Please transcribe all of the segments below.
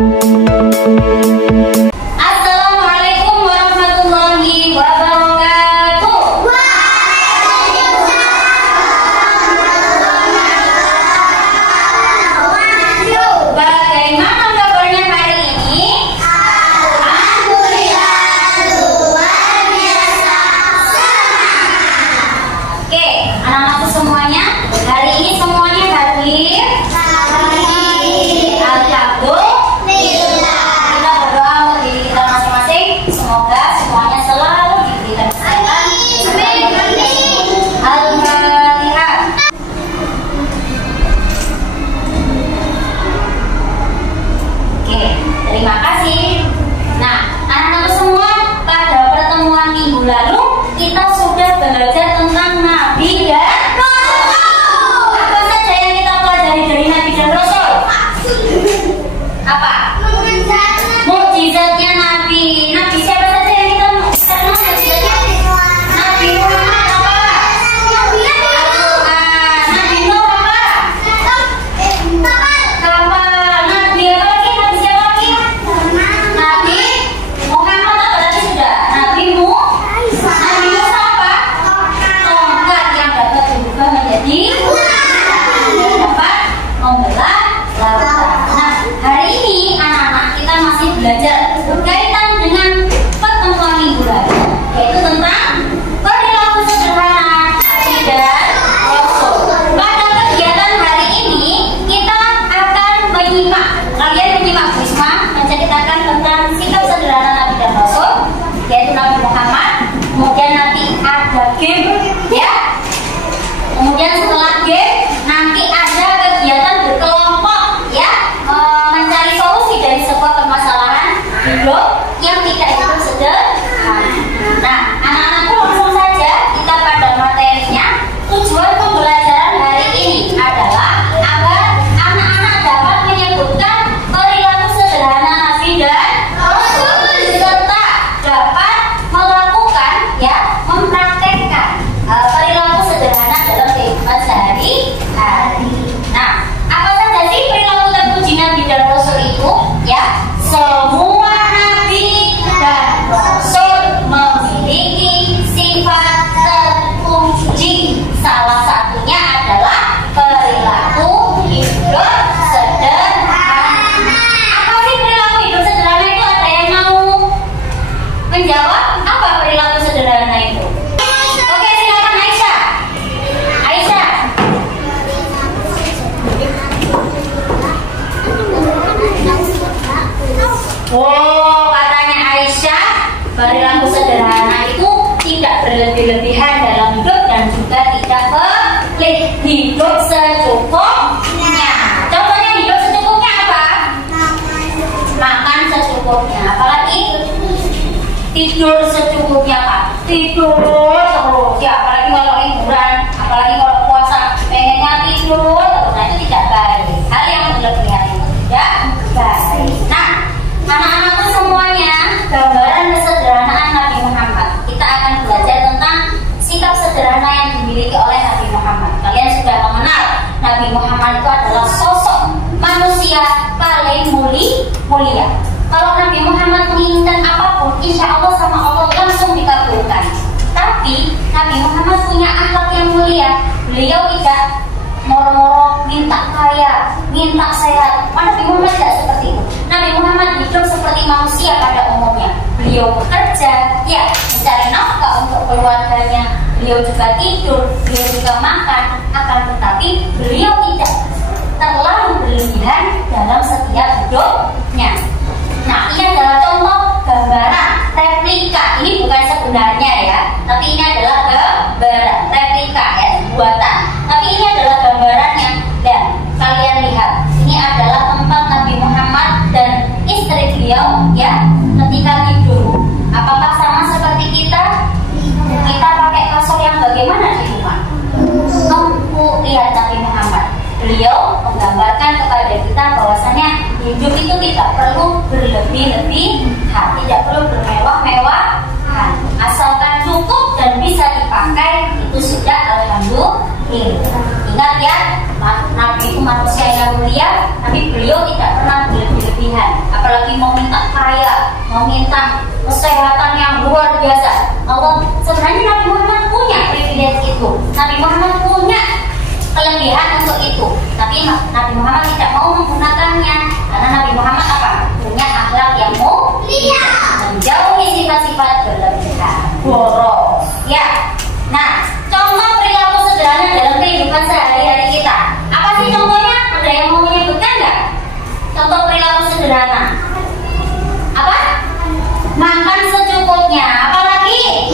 Assalamualaikum warahmatullahi wabarakatuh. Bagaimana kabarnya hari ini? Alhamdulillah luar biasa. Oke, anak-anakku semuanya, hari ini semuanya hadir. Kita berdoa untuk diri kita masing-masing. Semoga semuanya selalu diberikan kesehatan. Al-Fatihah. Oke, terima kasih. Nah, anak-anak semua, pada pertemuan minggu lalu kita sudah belajar tentang Nabi dan Rasul. Apa saja yang kita pelajari dari Nabi dan Rasul? Apa? Mukjizatnya Nabi. Nabi siapa saja yang kita kenal? Nabi Muhammad apa? Al-Quran. Nabi Nuh apa? Kapal. Nabi apa lagi? Nabi siapa lagi? Nabi Muhammad apa tadi sudah? Nabi Musa apa? Tongkat yang dapat berubah menjadi yang dapat membelah lautan. Nah, hari ini anak-anak kita masih belajar berkaitan dengan pertemuan minggu lalu, yaitu tentang perilaku sederhana Nabi dan Rasul. Pada kegiatan hari ini kita akan menyimak, kalian menyimak Bisma menceritakan tentang sikap sederhana Nabi dan Rasul, yaitu Nabi Muhammad. Kemudian nanti ada game, ya. Kemudian setelah game nanti ada kegiatan berkelompok, ya, mencari solusi dari sebuah permasalahan hidup yang tidak itu sederhana. Nah, anak-anakku langsung saja kita pada materinya. Tujuan pembelajaran hari ini adalah agar anak-anak dapat menyebutkan perilaku sederhana Nabi dan Rasul serta dapat melakukan, ya, mempraktekkan perilaku sederhana dalam kehidupan sehari-hari. Nah, apa saja sih perilaku terpuji Nabi dan Rasul itu? Ya, semua Nabi dan Rasul memiliki sifat terpuji. Salah satunya adalah perilaku hidup sederhana. Apa sih perilaku hidup sederhana itu? Ada yang mau menjawab? Apa perilaku sederhana itu? Oke, silakan Aisyah. Aisyah. Oh, katanya Aisyah, perilaku sederhana itu tidak berlebih-lebihan dalam hidup dan juga tidak pelit. Hidup secukupnya. Contohnya hidup secukupnya apa? Makan secukupnya. Apalagi tidur secukupnya, Pak. Tidur terus. Ya, apalagi kalau liburan, apalagi kalau puasa, pengennya tidur terus. Nah, itu tidak baik. Hal yang berlebihan itu tidak baik. Nah, anak-anakku semuanya, gambaran kesederhanaan Nabi Muhammad. Kita akan belajar tentang sikap sederhana yang dimiliki oleh Nabi Muhammad. Kalian sudah mengenal Nabi Muhammad itu adalah sosok manusia paling mulia. Kalau Nabi Muhammad menginginkan apapun, insya Allah sama Allah langsung dikabulkan. Tapi Nabi Muhammad punya akhlak yang mulia. Beliau tidak moro-moro minta kaya, minta sehat. Nabi Muhammad tidak seperti itu. Nabi Muhammad hidup seperti manusia pada umumnya. Beliau bekerja, ya, mencari nafkah untuk keluarganya. Beliau juga tidur, beliau juga makan. Akan tetapi beliau tidak terlalu berlebihan dalam setiap hidupnya. Nah, ini adalah contoh gambaran replika. Ini bukan sebenarnya, ya, tapi ini adalah gambaran replika, ya, buatan. Tapi ini adalah gambarannya. Dan kalian lihat, ini adalah tempat Nabi Muhammad dan istri beliau, ya, ketika tidur. Apakah sama seperti kita? Kita pakai kasur yang bagaimana di rumah? Empuk. Lihat Nabi Muhammad. Beliau menggambarkan kepada kita bahwasanya hidup itu tidak perlu berlebih-lebihan, tidak perlu bermewah-mewahan. Asalkan cukup dan bisa dipakai, itu sudah alhamdulillah. Ingat ya, Nabi itu manusia yang mulia, tapi beliau tidak pernah berlebih-lebihan. meminta kesehatan yang luar biasa. Allah sebenarnya Nabi Muhammad punya privilege itu. Nabi Muhammad punya kelebihan untuk itu. Tapi Nabi Muhammad tidak mau menggunakannya karena Nabi Muhammad apa? Punya akhlak yang mulia, menjauhi sifat-sifat berlebihan, boros. Ya. Nah, contoh perilaku sederhana dalam kehidupan sehari-hari kita. Apa sih contohnya? Ada yang mau menyebutkan nggak? Contoh perilaku sederhana. Apa? Makan secukupnya. Apalagi?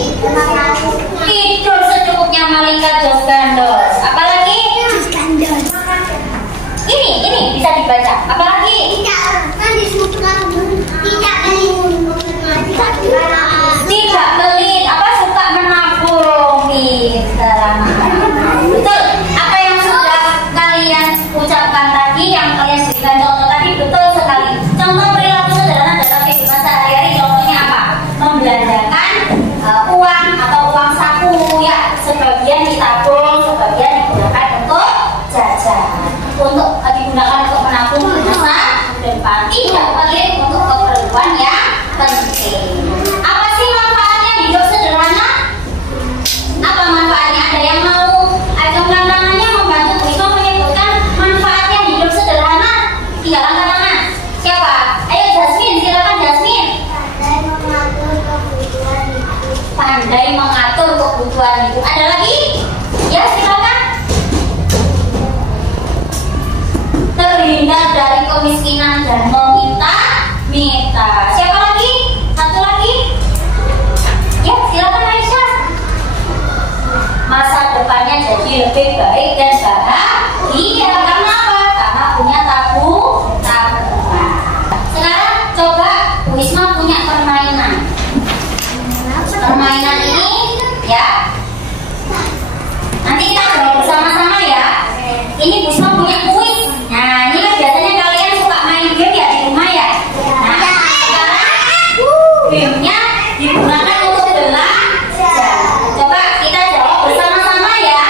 Tidur secukupnya, malaikat jos gandos. Apalagi? Ini bisa dibaca. Apalagi? Tidak pelit. Apa? Suka menabung. Betul. Apa yang sudah kalian ucapkan tadi, yang kalian berikan contoh tadi, betul sekali. Contoh perilaku sederhana dalam kehidupan sehari-hari, contohnya apa? Membelanjakan uang atau uang saku, ya. Sebagian ditabung, sebagian digunakan untuk jajan, untuk digunakan untuk menabung di masa depan. Tidak pelit untuk keperluan yang penting. Apa sih manfaatnya hidup sederhana? Apa manfaatnya? Ada yang mau acungkan tangannya membantu Bu Isma menyebutkan manfaatnya hidup sederhana? Tinggal angkat tangan. Siapa? Ayo Jasmine, silakan Jasmine. Pandai mengatur kebutuhan hidup. Ada lagi? Ya, silakan. Terhindar dari kemiskinan dan meminta. Siapa lagi? Satu lagi? Ya, silakan Aisyah. Masa depannya jadi lebih baik dan bahagia. Karena apa? Karena punya tabungan. Sekarang coba Bu Isma punya permainan. Permainan ini, ya. Nanti kita jawab bersama-sama ya. Ini Bu Isma punya kuis. Nah, ini kan biasanya kalian suka main game ya di rumah ya. Nah, sekarang gamenya digunakan untuk belajar. Coba kita jawab bersama-sama ya.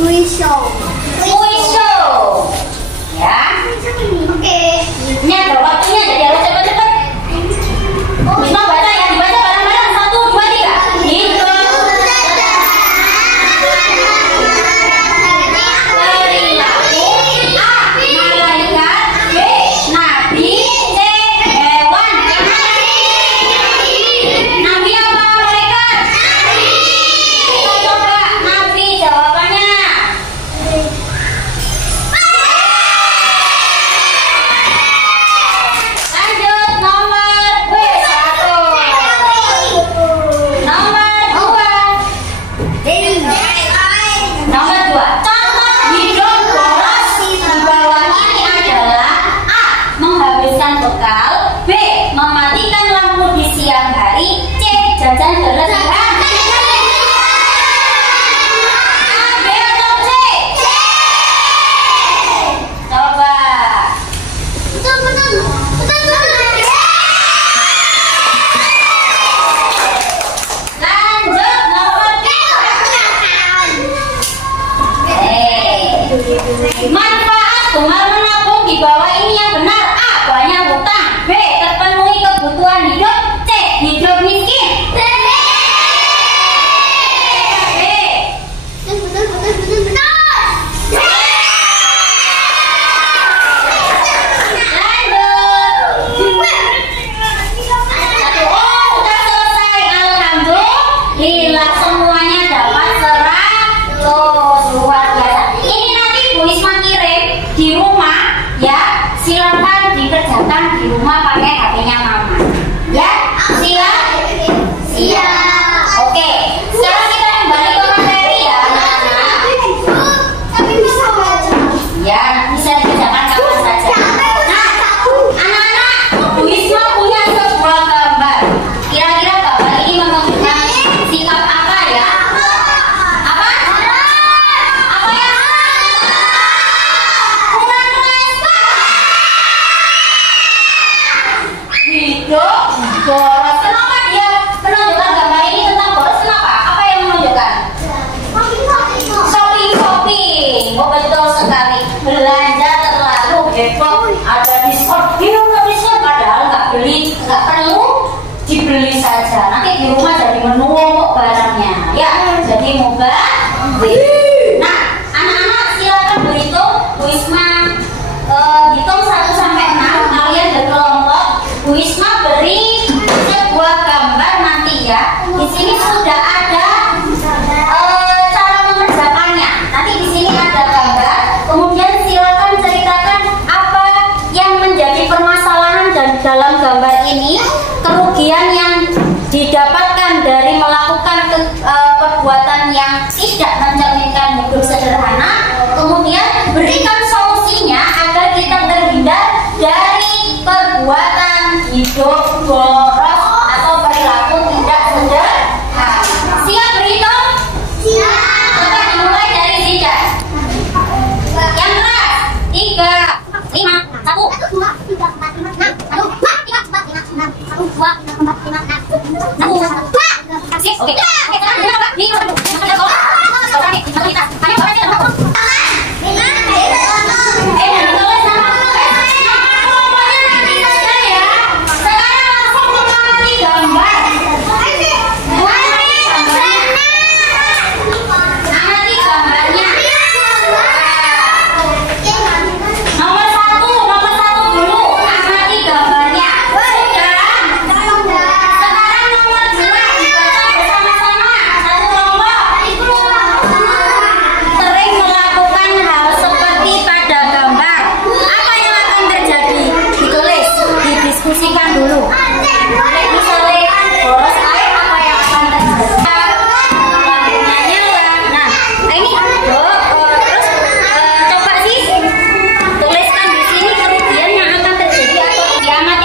Quiz show. Ya. Oke. Ini ada waktunya, jadi harus cepat-cepat. Bisa baca ya, dibaca bareng-bareng. 1, 2, 3. Hidup perilaku. A. Malaikat. B. Nabi. C. Hewan. Nabi apa malaikat? Kita coba Nabi jawabannya. Lanjut nomor B1. Nomor 2. Contoh hidup boros di bawah ini adalah A. Menghabiskan bekal. B. Mematikan lampu di siang hari. C. Jajan berlebihan. A, B atau C? Coba. Betul. Lanjut nomor 3. Manfaat gemar menabung di bawah ini yang benar. A. Banyak hutang. B. Terpenuhi kebutuhan hidup. C. Hidup miskin. B. Betul. Lanjut. Oh, sudah selesai. Alhamdulillah semuanya dapat 100. Luar biasa. Ini nanti Bu Isma kirim di rumah ya. Silakan dikerjakan di rumah pakai HP-nya Mama. Ya, siap? Siap. Oke. Sekarang kita kembali ke materi ya, anak-anak. Ya, bisa dikerjakan kapan saja. Nah, anak-anak, Bu Isma punya sebuah gambar. Kira-kira gambar ini menunjukkan sikap apa ya? Apa? Apa ya? Kurang respect. Hidup boros. Kenapa dia menunjukkan gambar ini tentang boros? Kenapa? Apa yang menunjukkan? Shopping. Oh, betul sekali. Belanja terlalu heboh. Ada diskon. Dia nggak diskon. rumah jadi menumpuk barangnya. Ya, jadi mubazir. Nah, anak-anak silakan berhitung. Bu Isma hitung 1 sampai 6. Kalian berkelompok. Bu Isma beri sebuah gambar nanti ya. Di sini sudah ada cara mengerjakannya. Nanti di sini ada gambar. Kemudian silakan ceritakan apa yang menjadi permasalahan dan dalam gambar ini, kerugian yang didapatkan dari melakukan perbuatan yang tidak mencerminkan hidup sederhana. Kemudian berikan solusinya agar kita terhindar dari perbuatan hidup boros atau perilaku tidak sederhana. Siap berhitung? Siap. Coba dimulai dari Zidan. Yang keras. 3, 5, 1. Oke.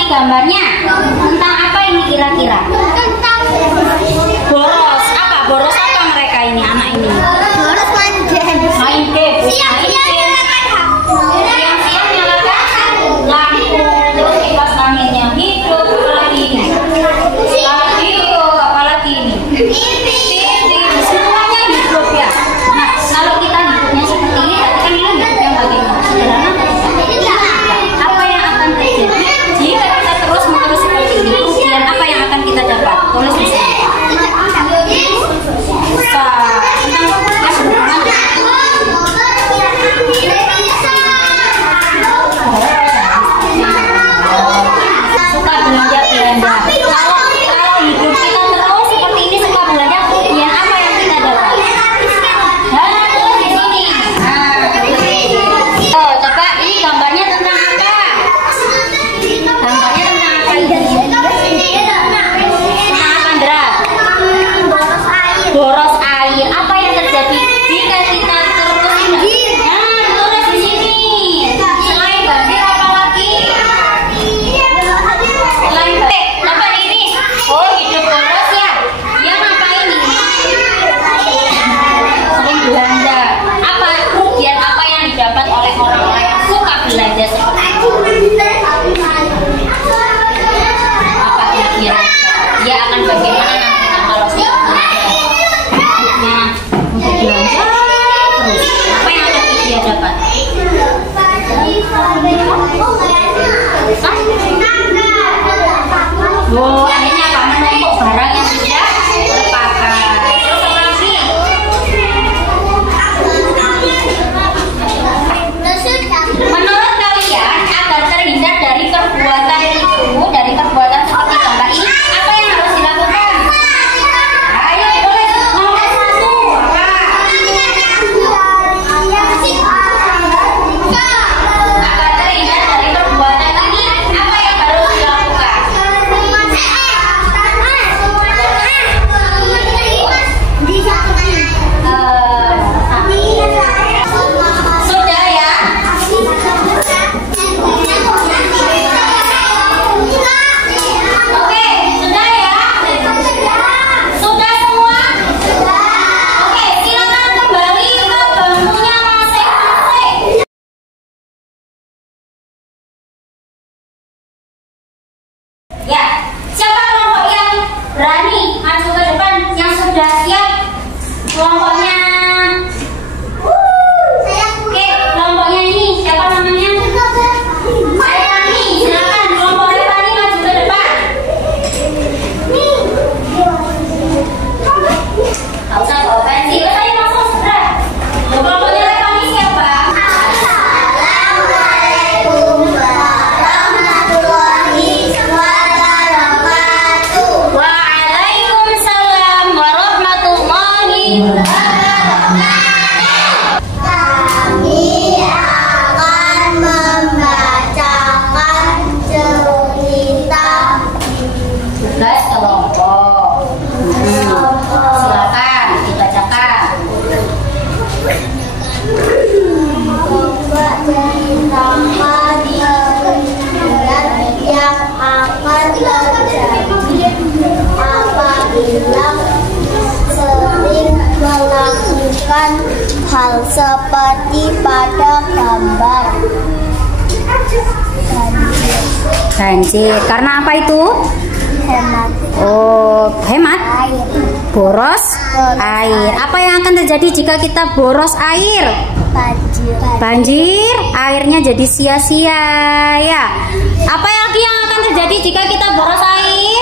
Gambarnya tentang apa ini kira-kira? Boros. Apa? Boros apa mereka ini, anak ini? Boros main game. Main game. Siang-siang nyalakan lampu, terus kipas anginnya hidup, apalagi ini? Radio, apalagi ini? Semuanya hidup ya. Nah, kalau kita hidupnya seperti ini, kan ini hidup yang bagaimana? Sederhana. Apa yang akan terjadi jika kita terus-menerus seperti ini? Dan apa yang akan kita dapat? Tulis di sini. Suka belanja-belanja. Kalau hidup kita terus seperti ini suka belanja, kemudian apa yang kita dapat? Nah, tulis di sini. Oh, coba ini gambarnya tentang apa? Gambarnya tentang apa ini? Tentang apa, Andra? Boros air. Apa yang terjadi jika kita terus ini? Nah, tulis di sini. Selain banjir apa lagi? Selain apa ini? Oh, hidup boros ya. Yang apa ini? Sering belanja. Apa kerugian apa yang didapat oleh orang-orang yang suka belanja seperti itu? Apa kira-kira? Dia akan bagaimana nantinya kalau sudah belanja? Hidupnya untuk belanja terus. Apa yang akan dia dapat? Oh, akhirnya apa? Menumpuk barang yang tidak terpakai. Terus apa lagi? Menurut kalian, agar terhindar dari perbuatan itu, dari perbuatan seperti gambar ini, apa yang harus dilakukan? Ayo tulis nomor 1. Apa? Agar terhindar dari perbuatan ini, apa yang harus dilakukan? Sudah ya? Oke, sudah ya? Sudah semua? Oke, silakan kembali ke bangkunya masing-masing. Ya, siapa kelompok yang berani maju ke depan, yang sudah siap? Kelompoknya oke, kelompoknya ini siapa namanya? Revani, silakan kelompok Revani maju ke depan. hal seperti pada gambar. Banjir. Karena apa itu? Hemat Oh, hemat. air. Boros air. Apa yang akan terjadi jika kita boros air? Banjir. Banjir, airnya jadi sia-sia ya. Apa lagi yang akan terjadi jika kita boros air?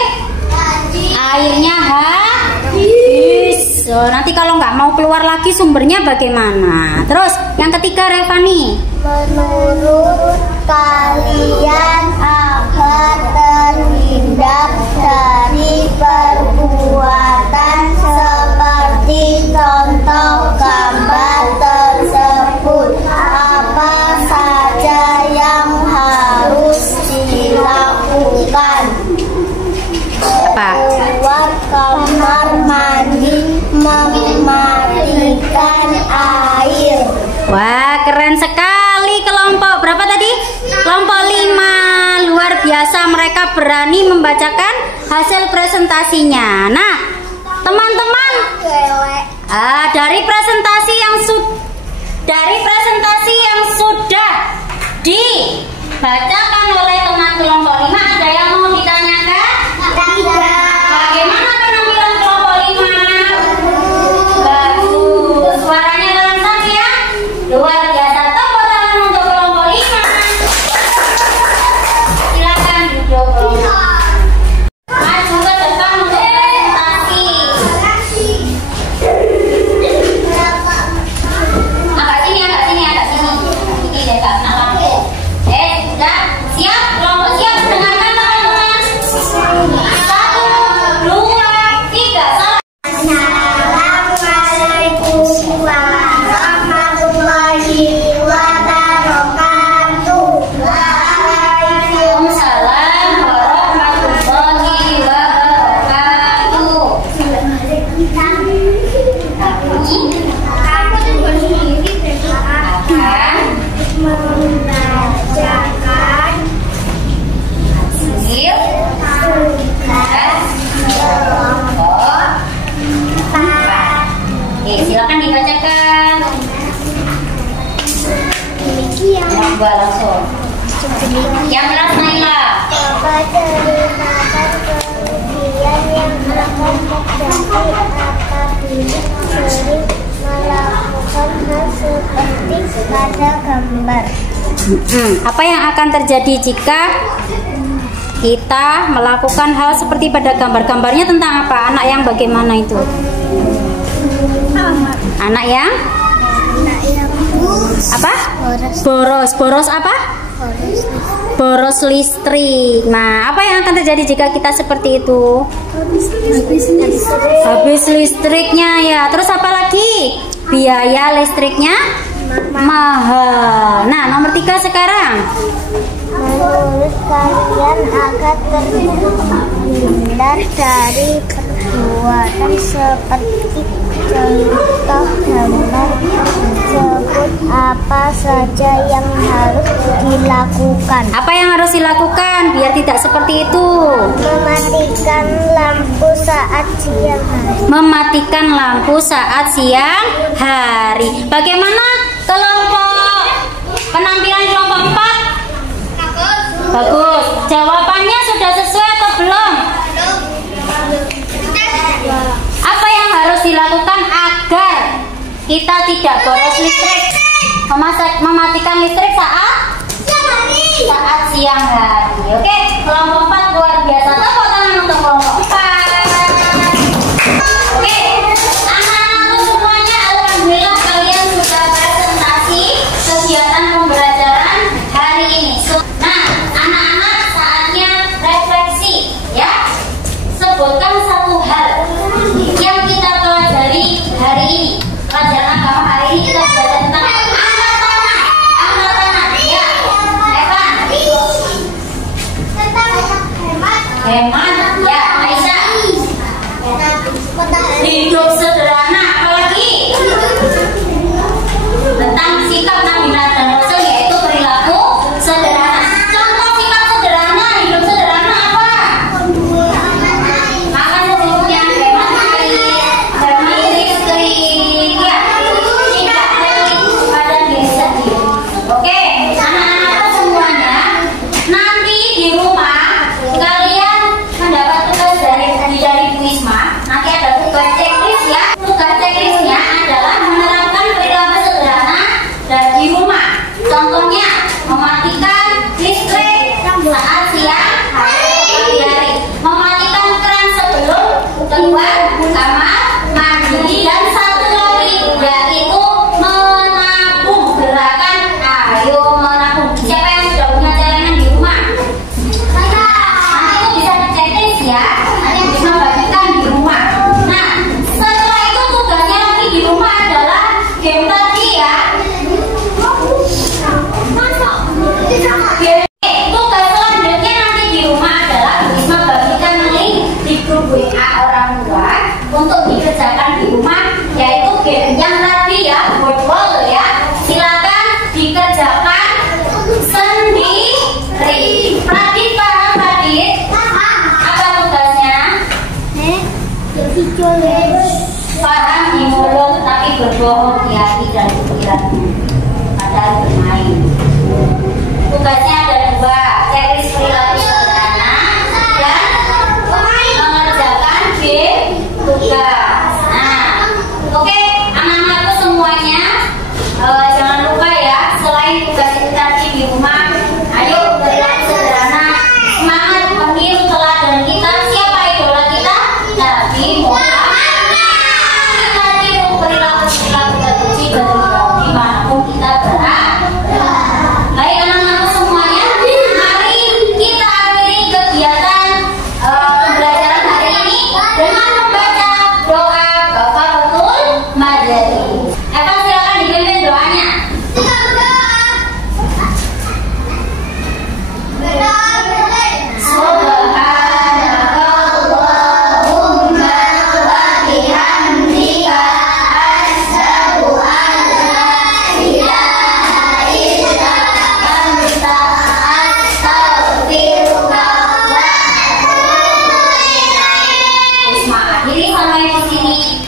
Airnya habis. So, nanti kalau nggak mau keluar lagi sumbernya bagaimana? Terus yang ketiga, Revani. Menurut kalian agar terhindar dari perbuatan seperti contoh gambar tersebut, apa saja yang harus dilakukan? Apa? Keluar kamar mandi, mematikan air. Wah, keren sekali kelompok. Berapa tadi? Kelompok 5. Luar biasa, mereka berani membacakan hasil presentasinya. Nah, teman-teman, dari presentasi yang sudah dibacakan oleh teman kelompok 5, ada yang mau ditanyakan? Bagaimana penampilan kelompok 5? Bagus, suaranya lantang ya. Luar biasa, tepuk tangan untuk kelompok 5. Silakan duduk kelompok. Maju ke depan untuk presentasi. Agak sini. Ini deh Kak, kena lampu. Sudah siap? Kelompok siap? Dengarkan teman-teman. 1, 2, 3. Assalamualaikum warahmatullahi wabarakatuh. Waalaikumsalam warahmatullahi wabarakatuh. Membacakan Hasil silakan dibacakan. Yang dua langsung. Yang kelas Naila. Terlihatkan kerugian yang akan terjadi apabila sering melakukan hal seperti pada gambar. Apa yang akan terjadi jika kita melakukan hal seperti pada gambar-gambarnya tentang apa? Anak yang bagaimana itu? Anak yang apa? Boros apa? Boros listrik. Nah, apa yang akan terjadi jika kita seperti itu? Habis listriknya ya. Terus apa lagi? Biaya listriknya mahal. Nah, nomor 3 sekarang. Menurut kalian agar terhindar dari perbuatan seperti contoh gambar tersebut, apa saja yang harus dilakukan? Apa yang harus dilakukan biar tidak seperti itu? Mematikan lampu saat siang hari. Mematikan lampu saat siang hari. Bagaimana kelompok penampilan kelompok 4? Bagus. Jawabannya sudah sesuai atau belum? Apa yang harus dilakukan agar kita tidak boros listrik? Mematikan listrik saat siang hari. Oke, kelompok 4 luar biasa. Tepuk tangan untuk kelompok 4. Oke, anak-anakku semuanya, alhamdulillah kalian sudah presentasi kegiatan pembelajaran hari ini. Nah, anak-anak saatnya refleksi ya. Sebutkan satu hal yang kita pelajari hari ini. Pelajaran agama hari ini kita belajar tentang angkat tangan ya. Evan. hati dan pikiranmu padahal bermain. Tugasnya ada dua, checklist perilaku sederhana dan mengerjakan tugas. Nah, oke, anak-anakku semuanya, jangan lupa ya, selain tugas itu tadi di rumah, ayo perilaku sederhana, semangat meniru teladan kita. Siapa idola kita? Nabi Muhammad. Kita tiru perilaku terpuji dimanapun kita berada. Baik anak-anak semuanya, mari kita akhiri kegiatan pembelajaran hari ini dengan membaca doa Kafaratul Majelis. Evan silakan dipimpin doanya.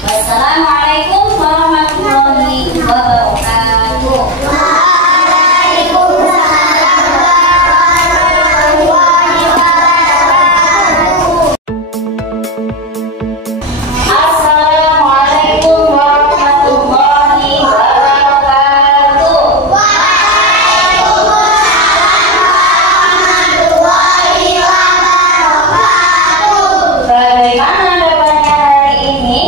Wassalamualaikum warahmatullahi wabarakatuh. Assalamualaikum warahmatullahi wabarakatuh. Bagaimana jawabannya hari ini?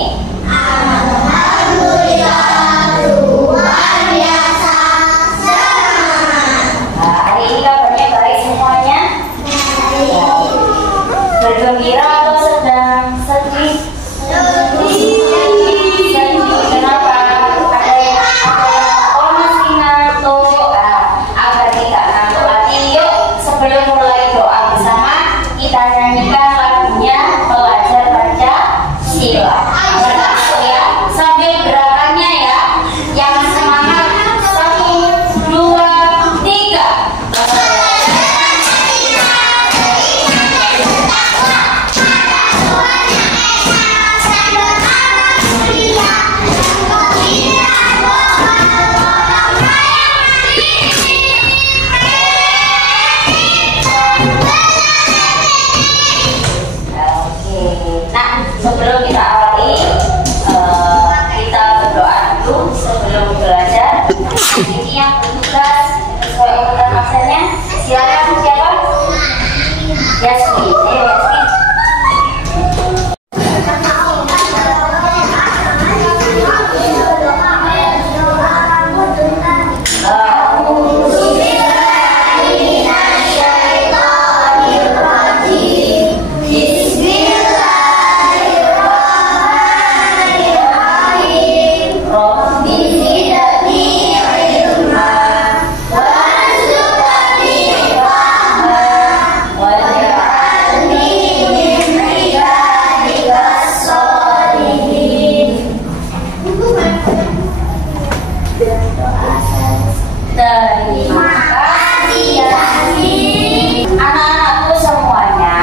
Hari ini kabarnya baik semuanya? Bergembira atau sedang sedih? Kenapa? Ada yang masih ngantuk? Agar tidak ngantuk lagi, yuk sebelum mulai doa bersama kita nyanyikan lagunya Pelajar Pancasila. Ya, sambil gerakannya ya, yang semangat. 1, 2, 3. Nah, sebelum kita awali, kita berdoa dulu sebelum belajar. Ini yang bertugas sesuai urutan absennya. Silakan siapa? Yasmin. Yasmin. Terima kasih Yasmin. Anak-anakku semuanya,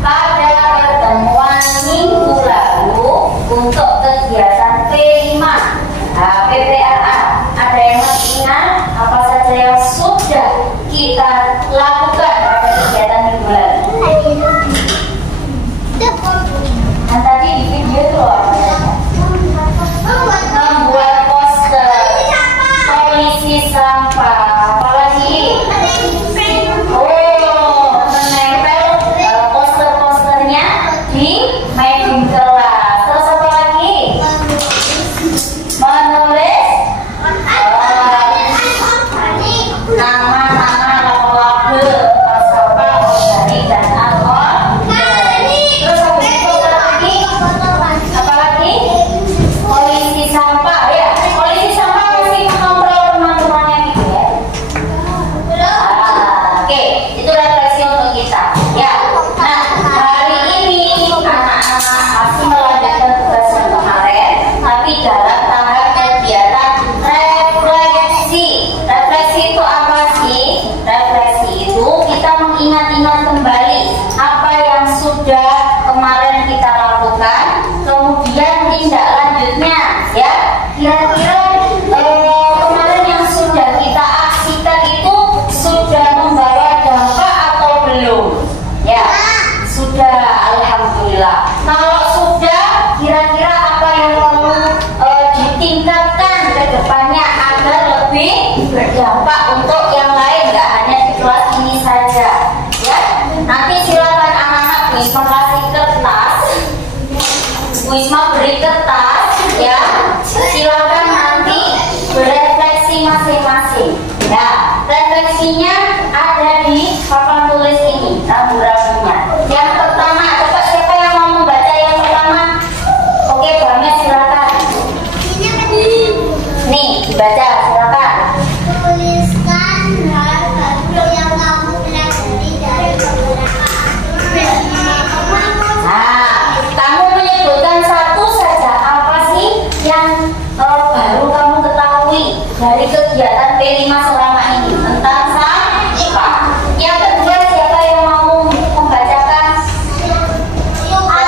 pada pertemuan minggu lalu untuk kegiatan P5 PPRA, ada yang masih ingat apa saja yang sudah kita lakukan pada kegiatan minggu lalu? Nah, tadi di video itu apa ya? Membuat poster, polisi sampah, apalagi menempel poster-posternya di meja kelas. Terus apa lagi? Menulis nama-nama label sampah organik dan anorganik. Terus habis itu apa lagi? Polisi sampah ya. Polisi sampah pasti mengontrol teman-temannya gitu ya. Oke, itu refleksi untuk kita ya. Nah, hari ini anak-anak masih melanjutkan tugas yang kemarin, tapi dalam tahap kegiatan refleksi. Refleksi itu apa sih? Refleksi itu kita mengingat-ingat kembali apa yang sudah kemarin kita lakukan, kemudian tindak lanjutnya ya. Kira-kira Nanti silakan anak-anak Wisma kasih kertas. Wisma beri kertas ya. Silakan nanti berefleksi masing-masing. Ya, refleksinya ada di papan tulis ini, rambu-rambunya. Yang pertama, coba siapa yang mau membaca yang pertama? Oke, Bangnya silakan. Nih, dibaca silakan. Tuliskan hal baru yang kamu pelajari dari beberapa Nah, kamu menyebutkan satu saja apa sih yang baru kamu ketahui dari kegiatan P5 selama ini tentang sampah. Yang kedua, siapa yang mau membacakan? Siapa?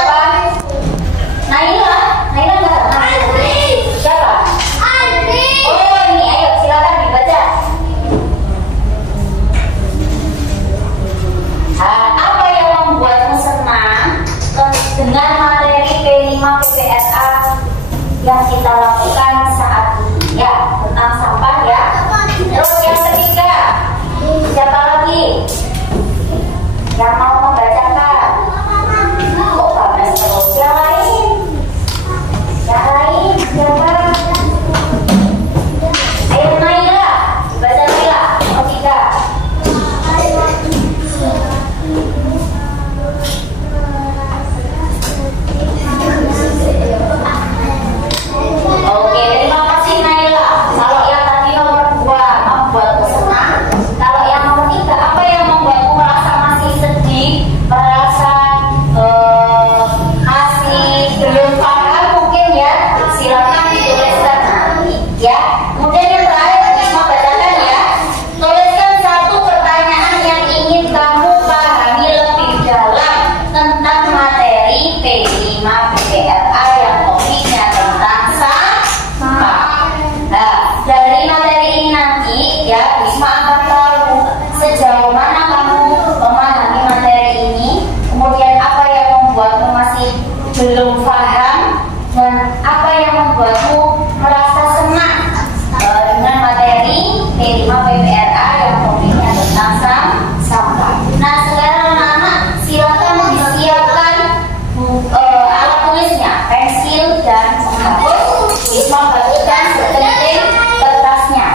Naila nggak tahu. Siapa? Oh ini, ayo silakan dibaca. Apa yang membuatmu senang dengan materi P5 PPSA yang kita lakukan saat ini ya, tentang sampah ya. Terus yang ketiga, siapa lagi yang mau membacakan? Kok Bagas terus? Yang lain? Siapa? Ayo Naila, baca Naila. Ketiga. Oke, terima kasih Naila. Kalau yang tadi nomor 2 membuatmu senang, kalau yang nomor 3 apa yang membuatmu merasa masih sedih, merasa masih belum paham mungkin ya, silakan dituliskan nanti ya. Kemudian yang terakhir Wisma bacakan ya. Tuliskan satu pertanyaan yang ingin kamu pahami lebih dalam tentang materi P5 PPRA yang topiknya tentang sampah. Nah, dari materi ini nanti ya Wisma akan tahu sejauh mana kamu memahami materi ini, kemudian apa yang membuatmu masih belum paham, dan apa yang membuatmu merasa senang dengan materi P5 PPRA yang topiknya tentang sampah. Nah, sekarang anak-anak silakan disiapkan alat tulisnya, pensil dan penghapus. Wisma bagikan sekelilin kertasnya.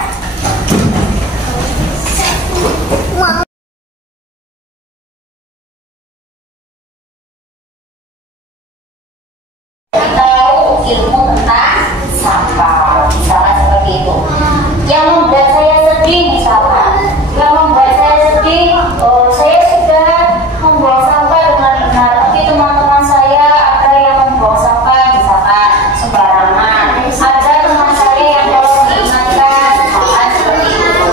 Tahu ilmu tentang sampah, misalnya seperti itu. Yang membuat saya sedih misalnya, yang membuat saya sedih, saya sudah membuang sampah dengan benar, tapi teman-teman saya ada yang membuang sampah misalkan sembarangan, ada teman saya yang tolong diingatkan, misalkan seperti itu.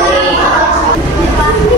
Nanti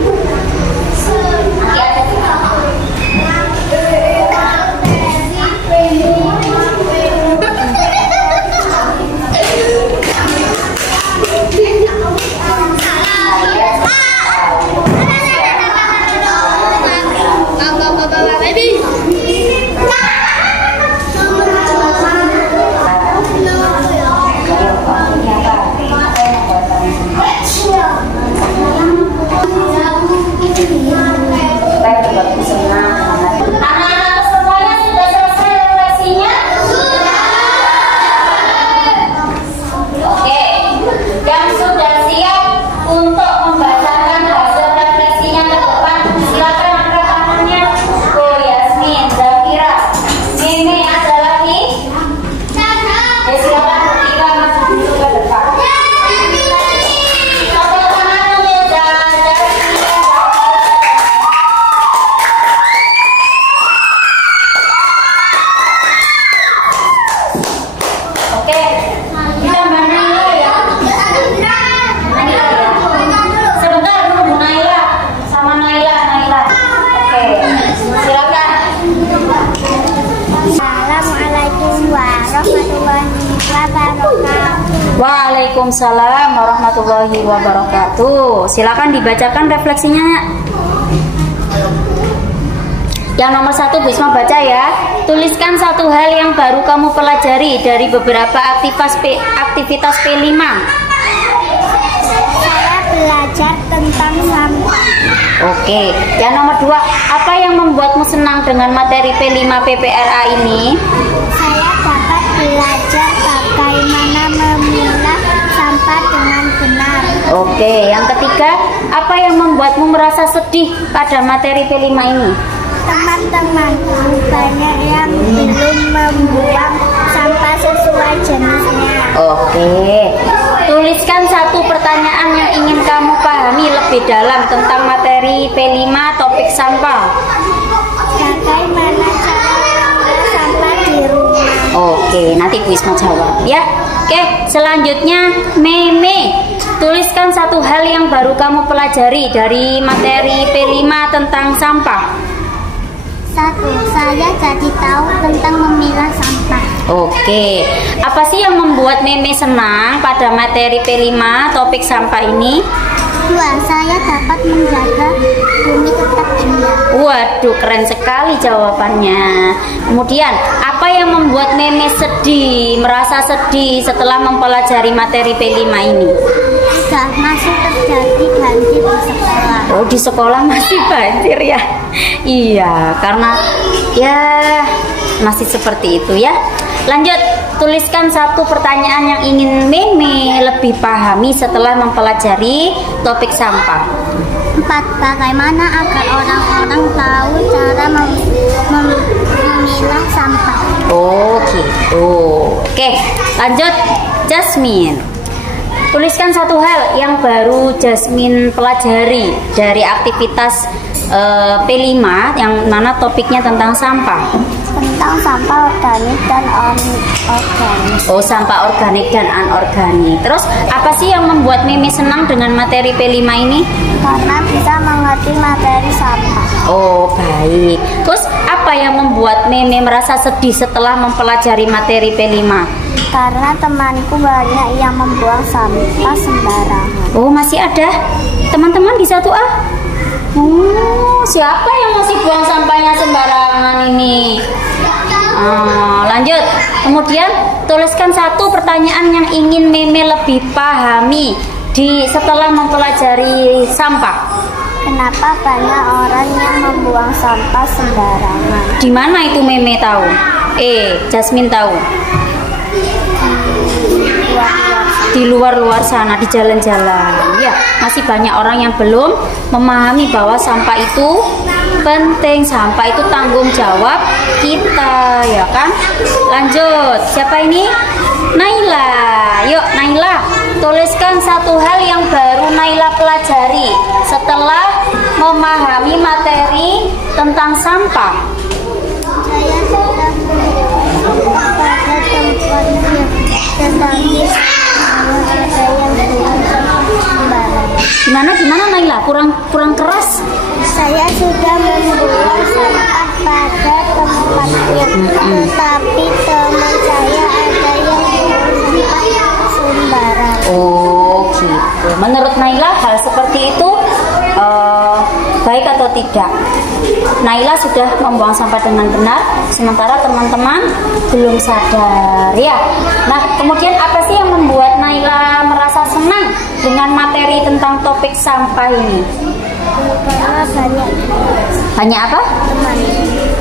ada anak-anak semuanya sudah selesai refleksinya? Oke, yang sudah siap untuk membacakan hasil refleksinya ke depan, silakan angkat tangannya. Yasmin, Zafira, Mimi, ada lagi? Ya silakan bertiga masuk dulu ke depan. Tepuk tangan untuk Zafira. Oke, kita Naila ya. Naila ya. Sebentar dulu Naila sama Naila. Oke, silakan. Assalamualaikum warahmatullahi wabarakatuh. Waalaikumsalam warahmatullahi wabarakatuh. Silakan dibacakan refleksinya. Yang nomor 1 Wisma baca ya. Tuliskan satu hal yang baru kamu pelajari dari beberapa aktivitas P5. Saya belajar tentang sampah. Oke. Yang nomor 2, apa yang membuatmu senang dengan materi P5 PPRA ini? Saya dapat belajar bagaimana memilah sampah dengan benar. Oke, yang ketiga, apa yang membuatmu merasa sedih pada materi P5 ini? Teman-temanku banyak yang belum membuang sampah sesuai jenisnya. Oke, tuliskan satu pertanyaan yang ingin kamu pahami lebih dalam tentang materi P5 topik sampah. Bagaimana cara memilah sampah di rumah? Oke, nanti Bu Isma jawab ya. Oke, selanjutnya Meme, tuliskan satu hal yang baru kamu pelajari dari materi P5 tentang sampah. 1. Saya jadi tahu tentang memilah sampah. Oke, apa sih yang membuat Meme senang pada materi P5 topik sampah ini? 2. Saya dapat menjaga bumi tetap indah. Waduh, keren sekali jawabannya. Kemudian, apa yang membuat Meme sedih, merasa sedih setelah mempelajari materi P5 ini? 3. Masih terjadi banjir di sekolah. Oh, di sekolah masih banjir ya? Iya, karena ya masih seperti itu ya. Lanjut, tuliskan satu pertanyaan yang ingin Meme lebih pahami setelah mempelajari topik sampah. 4. Bagaimana agar orang-orang tahu cara memilah sampah. Oh gitu. Oke, lanjut Jasmine. Tuliskan satu hal yang baru Jasmine pelajari dari aktivitas P5 yang mana topiknya tentang sampah. Tentang sampah organik dan anorganik. Oh, sampah organik dan anorganik. Terus apa sih yang membuat Meme senang dengan materi P5 ini? Karena bisa mengerti materi sampah. Oh, baik. Terus apa yang membuat Meme merasa sedih setelah mempelajari materi P5? Karena temanku banyak yang membuang sampah sembarangan. Oh, masih ada teman-teman di 1A? Siapa yang masih buang sampahnya sembarangan ini? Lanjut. Kemudian tuliskan satu pertanyaan yang ingin Meme lebih pahami setelah mempelajari sampah. Kenapa banyak orang yang membuang sampah sembarangan? Di mana itu Meme tahu? Jasmine tahu. Di luar-luar sana, di jalan-jalan. Ya, masih banyak orang yang belum memahami bahwa sampah itu penting, sampah itu tanggung jawab kita, ya kan? Lanjut, siapa ini? Naila. Yuk, Naila, tuliskan satu hal yang baru Naila pelajari setelah memahami materi tentang sampah. Saya sudah pada tempatnya, tetapi ada yang buang sampah sembarangan. Gimana Naila? Kurang keras. Saya sudah membuang sampah pada tempatnya, tetapi teman saya ada yang buang sampah sembarangan. Oh gitu. Menurut Naila hal seperti itu baik atau tidak? Naila sudah membuang sampah dengan benar, sementara teman-teman belum sadar ya. Nah, kemudian apa sih yang membuat Naila merasa senang dengan materi tentang topik sampah ini? Karena Banyak apa? teman.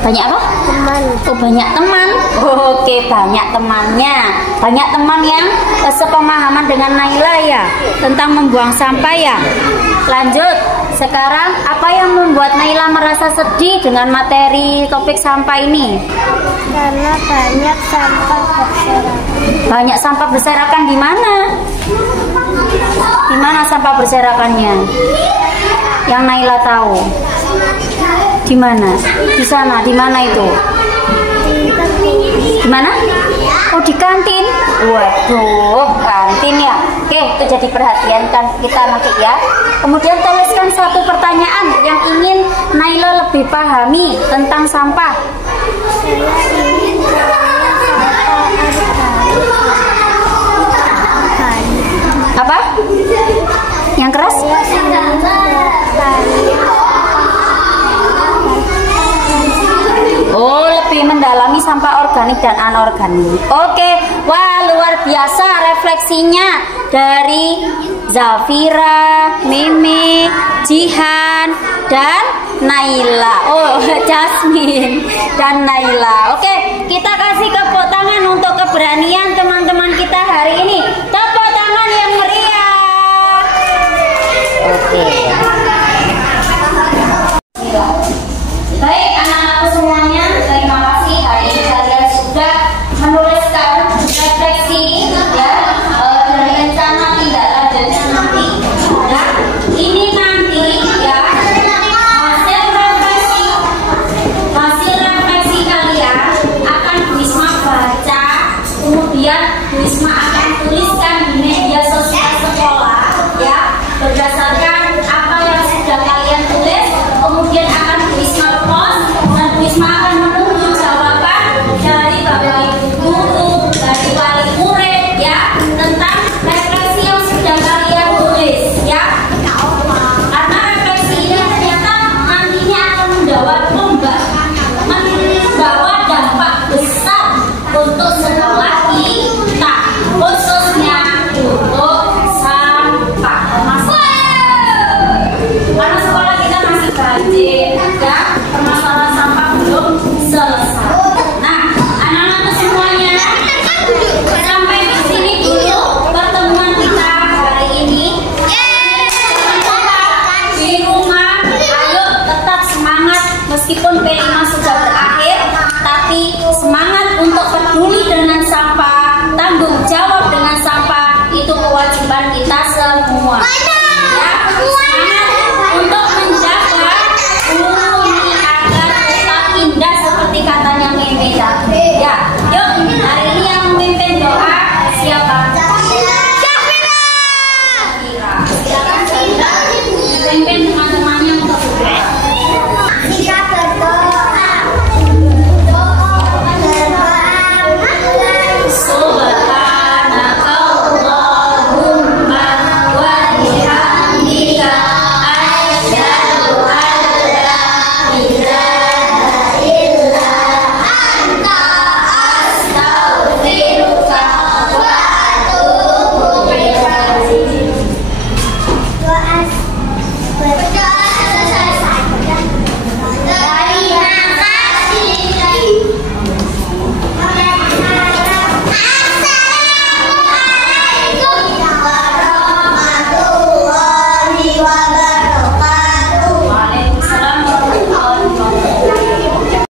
Banyak apa? Teman. Oh, banyak teman. Oke, banyak temannya. Banyak teman yang sepemahaman dengan Naila ya tentang membuang sampah ya. Lanjut. Sekarang apa yang membuat Naila merasa sedih dengan materi topik sampah ini? Karena banyak sampah berserakan. Banyak sampah berserakan di mana? Di mana sampah berserakannya? Yang Naila tahu. Di mana? Di sana. Di mana itu? Di mana? Oh, di kantin. Waduh, kantin ya. Oke, itu jadi perhatian kan kita nanti ya. Kemudian tuliskan satu pertanyaan yang ingin Naila lebih pahami tentang sampah. Saya ingin sampah organik. Apa? Yang keras? Oh, lebih mendalami sampah organik dan anorganik. Oke, wah luar biasa refleksinya dari Zafira, Meme, Jihan, dan Naila. Oh, Jasmine dan Naila. Oke, kita kasih tepuk tangan untuk keberanian teman-teman kita hari ini. Tepuk tangan yang meriah. Oke. Baik, anak-anakku semuanya, terima kasih hari ini kalian sudah menuliskan refleksi ya dari rencana tindak lanjutnya nanti. Ya, ini nanti ya hasil refleksi kalian akan Wisma baca, kemudian Wisma akan tuliskan di media sosial sekolah ya berdasarkan apa yang sudah kalian tulis, kemudian akan Wisma post dan Wisma akan menunggu jawaban dari bapak ibu guru, dari wali murid ya tentang refleksi yang sudah kalian tulis ya. Karena refleksi ini ternyata nantinya akan membawa dampak besar untuk sekolah kita, khususnya untuk sampah. Karena sekolah kita masih banjir ya, permasalahan sampah belum selesai. Nah, anak-anak semuanya, sampai di sini dulu pertemuan kita hari ini. Di rumah, ayo tetap semangat meskipun